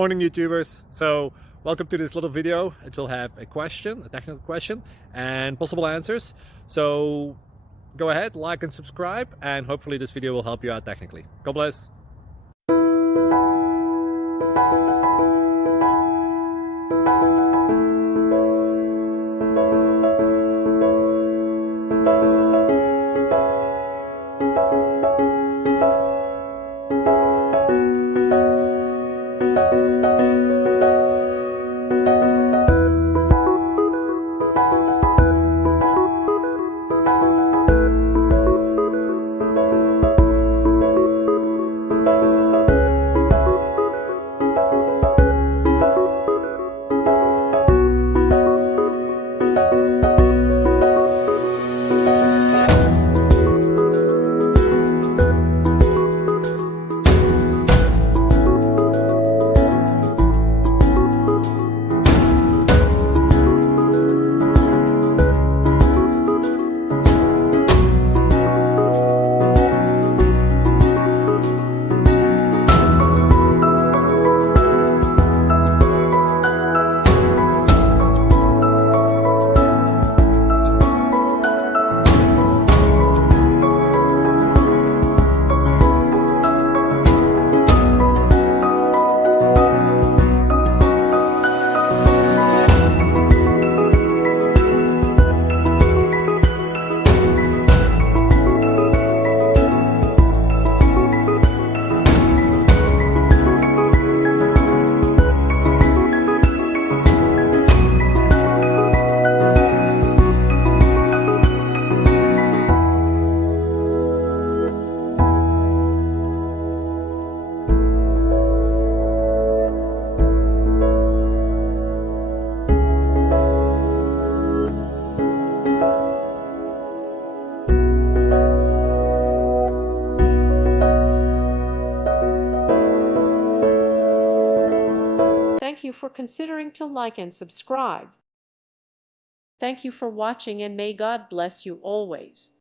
Morning YouTubers. So welcome to this little video. It will have a question, a technical question, and possible answers. So go ahead, like and subscribe, and hopefully this video will help you out technically. God bless. Thank you for considering to like and subscribe. Thank you for watching, and may God bless you always.